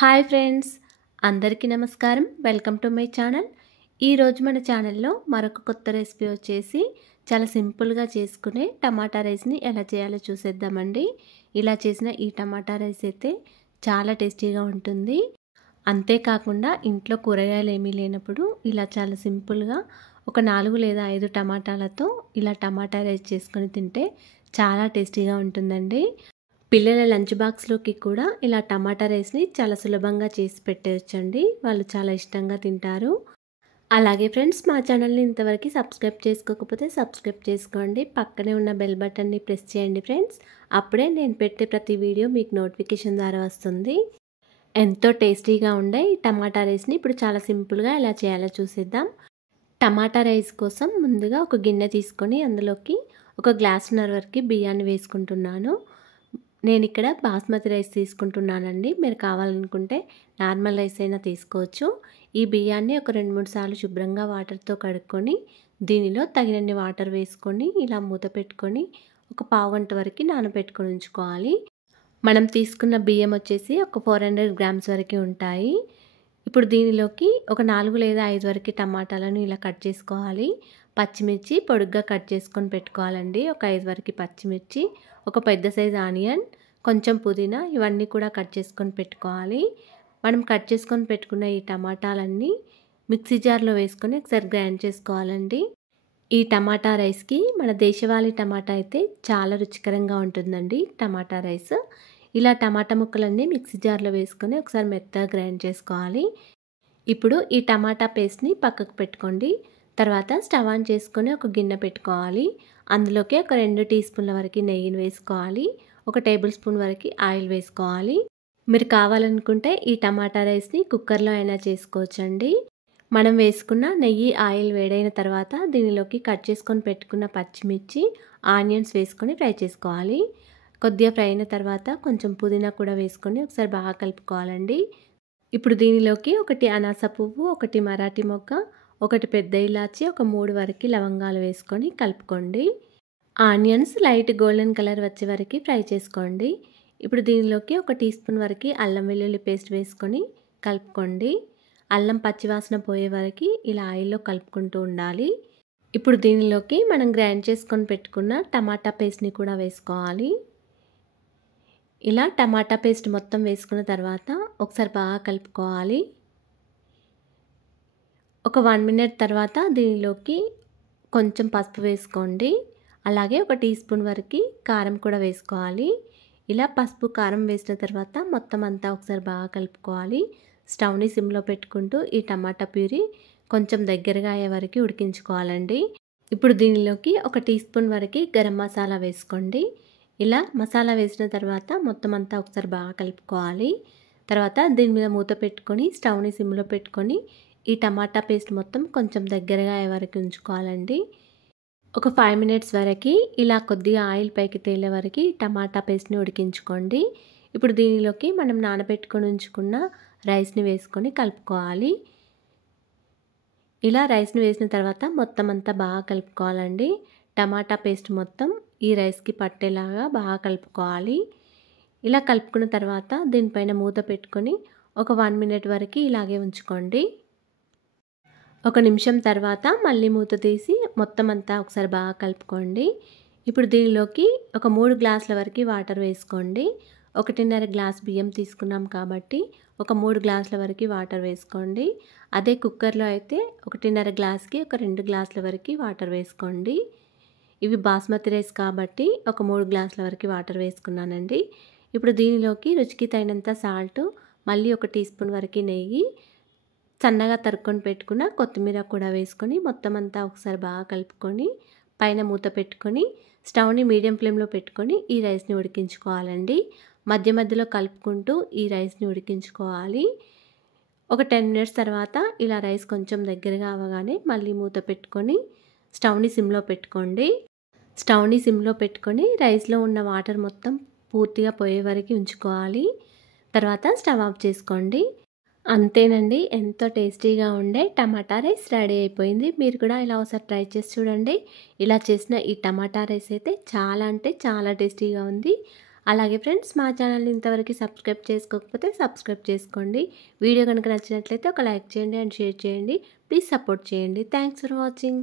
Hi friends, అందరికీ నమస్కారం. Welcome to my channel. ఈరోజు మన ఛానల్లో మరొక కొత్త రెసిపీ వచ్చేసి చాలా సింపుల్గా చేసుకునే టమాటా రైస్ని ఎలా చేయాలో చూసేద్దామండి. ఇలా చేసిన ఈ టమాటా రైస్ అయితే చాలా టేస్టీగా ఉంటుంది. అంతేకాకుండా ఇంట్లో కూరగాయలు ఏమీ లేనప్పుడు ఇలా చాలా సింపుల్గా ఒక 4 లేదా 5 టమాటాలతో ఇలా టమాటా రైస్ చేసుకొని తింటే చాలా టేస్టీగా ఉంటుందండి. పిల్లల లంచ్ బాక్స్లోకి కూడా ఇలా టమాటా రైస్ని చాలా సులభంగా చేసి పెట్టేయచ్చండి. వాళ్ళు చాలా ఇష్టంగా తింటారు. అలాగే ఫ్రెండ్స్, మా ఛానల్ని ఇంతవరకు సబ్స్క్రైబ్ చేసుకోకపోతే సబ్స్క్రైబ్ చేసుకోండి. పక్కనే ఉన్న బెల్ బటన్ని ప్రెస్ చేయండి ఫ్రెండ్స్. అప్పుడే నేను పెట్టే ప్రతి వీడియో మీకు నోటిఫికేషన్ ద్వారా వస్తుంది. ఎంతో టేస్టీగా ఉండే ఈ టమాటా రైస్ని ఇప్పుడు చాలా సింపుల్గా ఎలా చేయాలో చూసేద్దాం. టమాటా రైస్ కోసం ముందుగా ఒక గిన్నె తీసుకొని అందులోకి 1 గ్లాసున్నర వరకు బియ్యాన్ని వేసుకుంటున్నాను. నేను ఇక్కడ బాస్మతి రైస్ తీసుకుంటున్నానండి. మీరు కావాలనుకుంటే నార్మల్ రైస్ అయినా తీసుకోవచ్చు. ఈ బియ్యాన్ని ఒక 2-3 సార్లు శుభ్రంగా వాటర్తో కడుక్కొని దీనిలో తగినన్ని వాటర్ వేసుకొని ఇలా మూత పెట్టుకొని ఒక పావు గంట వరకు నానబెట్టుకొని ఉంచుకోవాలి. మనం తీసుకున్న బియ్యం వచ్చేసి ఒక 400 గ్రామ్స్ వరకు ఉంటాయి. ఇప్పుడు దీనిలోకి ఒక 4 లేదా 5 వరకు టమాటాలను ఇలా కట్ చేసుకోవాలి. పచ్చిమిర్చి పొడుగ్గా కట్ చేసుకొని పెట్టుకోవాలండి. ఒక 5 వరకు పచ్చిమిర్చి, ఒక పెద్ద సైజు ఆనియన్, కొంచెం పుదీనా, ఇవన్నీ కూడా కట్ చేసుకొని పెట్టుకోవాలి. మనం కట్ చేసుకొని పెట్టుకున్న ఈ టమాటాలన్నీ మిక్సీ జార్లో వేసుకొని ఒకసారి గ్రైండ్ చేసుకోవాలండి. ఈ టమాటా రైస్కి మన దేశవాళీ టమాటా అయితే చాలా రుచికరంగా ఉంటుందండి. టమాటా రైస్ ఇలా టమాటా ముక్కలన్నీ మిక్సీ జార్లో వేసుకొని ఒకసారి మెత్తగా గ్రైండ్ చేసుకోవాలి. ఇప్పుడు ఈ టమాటా పేస్ట్ని పక్కకు పెట్టుకోండి. తర్వాత స్టవ్ ఆన్ చేసుకొని ఒక గిన్నె పెట్టుకోవాలి. అందులోకి ఒక 2 టీ స్పూన్ల వరకు నెయ్యిని వేసుకోవాలి. 1 టేబుల్ స్పూన్ వరకు ఆయిల్ వేసుకోవాలి. మీరు కావాలనుకుంటే ఈ టమాటా రైస్ని కుక్కర్లో అయినా చేసుకోవచ్చండి. మనం వేసుకున్న నెయ్యి ఆయిల్ వేడైన తర్వాత దీనిలోకి కట్ చేసుకొని పెట్టుకున్న పచ్చిమిర్చి, ఆనియన్స్ వేసుకొని ఫ్రై చేసుకోవాలి. కొద్దిగా ఫ్రై అయిన తర్వాత కొంచెం పుదీనా కూడా వేసుకొని ఒకసారి బాగా కలుపుకోవాలండి. ఇప్పుడు దీనిలోకి 1 అనాస పువ్వు, 1 మరాఠీ మొగ్గ, 1 పెద్ద ఇలాచి, ఒక 3 వరకు లవంగాలు వేసుకొని కలుపుకోండి. ఆనియన్స్ లైట్ గోల్డెన్ కలర్ వచ్చే వరకు ఫ్రై చేసుకోండి. ఇప్పుడు దీనిలోకి 1 టీ స్పూన్ వరకు అల్లం వెల్లుల్లి పేస్ట్ వేసుకొని కలుపుకోండి. అల్లం పచ్చివాసన పోయే వరకు ఇలా ఆయిల్లో కలుపుకుంటూ ఉండాలి. ఇప్పుడు దీనిలోకి మనం గ్రైండ్ చేసుకొని పెట్టుకున్న టమాటా పేస్ట్ని కూడా వేసుకోవాలి. ఇలా టమాటా పేస్ట్ మొత్తం వేసుకున్న తర్వాత ఒకసారి బాగా కలుపుకోవాలి. ఒక 1 మినిట్ తర్వాత దీనిలోకి కొంచెం పసుపు వేసుకోండి. అలాగే 1 టీ స్పూన్ వరకు కారం కూడా వేసుకోవాలి. ఇలా పసుపు కారం వేసిన తర్వాత మొత్తం అంతా ఒకసారి బాగా కలుపుకోవాలి. స్టవ్ని సిమ్లో పెట్టుకుంటూ ఈ టమాటా ప్యూరీ కొంచెం దగ్గరగా అయ్యే వరకు ఉడికించుకోవాలండి. ఇప్పుడు దీనిలోకి 1 టీ స్పూన్ వరకు గరం మసాలా వేసుకోండి. ఇలా మసాలా వేసిన తర్వాత మొత్తం అంతా ఒకసారి బాగా కలుపుకోవాలి. తర్వాత దీని మీద మూత పెట్టుకొని స్టవ్ని సిమ్లో పెట్టుకొని ఈ టమాటా పేస్ట్ మొత్తం కొంచెం దగ్గరగా అయ్యే వరకు ఉంచుకోవాలండి. ఒక 5 మినిట్స్ వరకు ఇలా కొద్దిగా ఆయిల్ పైకి తేలే వరకు టమాటా పేస్ట్ని ఉడికించుకోండి. ఇప్పుడు దీనిలోకి మనం నానబెట్టుకొని ఉంచుకున్న రైస్ని వేసుకొని కలుపుకోవాలి. ఇలా రైస్ని వేసిన తర్వాత మొత్తం అంతా బాగా కలుపుకోవాలండి. టమాటా పేస్ట్ మొత్తం ఈ రైస్కి పట్టేలాగా బాగా కలుపుకోవాలి. ఇలా కలుపుకున్న తర్వాత దీనిపైన మూత పెట్టుకొని ఒక 1 మినిట్ వరకు ఇలాగే ఉంచుకోండి. 1 నిమిషం తర్వాత మళ్ళీ మూత తీసి మొత్తం అంతా ఒకసారి బాగా కలుపుకోండి. ఇప్పుడు దీనిలోకి ఒక 3 గ్లాసుల వరకు వాటర్ వేసుకోండి. 1.5 గ్లాస్ బియ్యం తీసుకున్నాం కాబట్టి ఒక 3 గ్లాసుల వరకు వాటర్ వేసుకోండి. అదే కుక్కర్లో అయితే 1.5 గ్లాస్కి ఒక 2 గ్లాసుల వరకు వాటర్ వేసుకోండి. ఇవి బాస్మతి రైస్ కాబట్టి ఒక 3 గ్లాసుల వరకు వాటర్ వేసుకున్నానండి. ఇప్పుడు దీనిలోకి రుచికి తగినంత సాల్ట్, మళ్ళీ 1 టీ స్పూన్ వరకు నెయ్యి, సన్నగా తరుక్కొని పెట్టుకున్న కొత్తిమీర కూడా వేసుకొని మొత్తం అంతా ఒకసారి బాగా కలుపుకొని పైన మూత పెట్టుకొని స్టవ్ని మీడియం ఫ్లేమ్లో పెట్టుకొని ఈ రైస్ని ఉడికించుకోవాలండి. మధ్య మధ్యలో కలుపుకుంటూ ఈ రైస్ని ఉడికించుకోవాలి. ఒక 10 మినిట్స్ తర్వాత ఇలా రైస్ కొంచెం దగ్గరగా అవ్వగానే మళ్ళీ మూత పెట్టుకొని స్టవ్ని సిమ్లో పెట్టుకోండి. స్టవ్ని సిమ్లో పెట్టుకొని రైస్లో ఉన్న వాటర్ మొత్తం పూర్తిగా పోయే వరకు ఉంచుకోవాలి. తర్వాత స్టవ్ ఆఫ్ చేసుకోండి. అంతేనండి, ఎంతో టేస్టీగా ఉండే టమాటా రైస్ రెడీ అయిపోయింది. మీరు కూడా ఇలా ఒకసారి ట్రై చేసి చూడండి. ఇలా చేసిన ఈ టమాటా రైస్ అయితే చాలా అంటే చాలా టేస్టీగా ఉంది. అలాగే ఫ్రెండ్స్ మా ఛానల్ని ఇంతవరకు సబ్స్క్రైబ్ చేసుకోకపోతే సబ్స్క్రైబ్ చేసుకోండి. వీడియో కనుక నచ్చినట్లయితే ఒక లైక్ చేయండి అండ్ షేర్ చేయండి. ప్లీజ్ సపోర్ట్ చేయండి. Thanks for watching.